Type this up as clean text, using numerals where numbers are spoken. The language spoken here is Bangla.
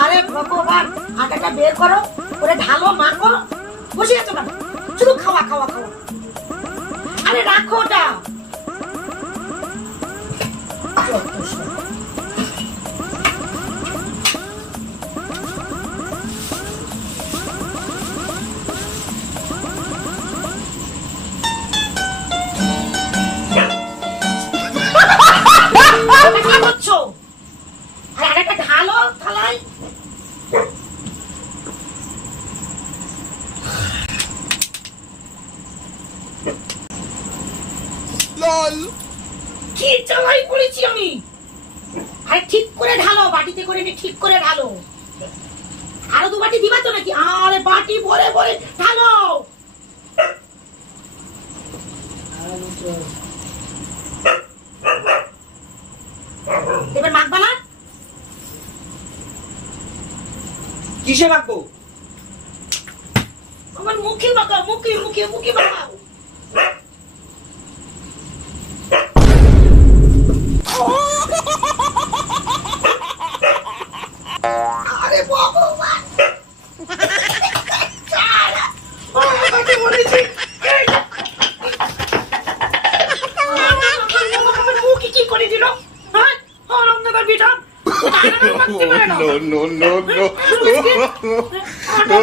আরে ভগবান, আটাটা বের করো, করে ঢালো, মাখো। বসে আছো কেন? শুধু খাওয়া খাওয়া খাওয়া। আরে রাখো ওটা। কি চালাই করেছি আমি? আরে ঠিক করে ঢালো, বাটিতে করে নি, ঠিক করে ঢালো। আরো 2 বাটি দিবা তো নাকি? আরে বাটি ভরে ভরে ঢালো। এবার মাখবা না? কিসে মাখবো? আমার মুখে মাখাও, মুখে মুখে মুখে মাখাও। আরে ভগবান, মুখে কি করে দিল? হ্যাঁ, অরঙ্গদার বিটা। No.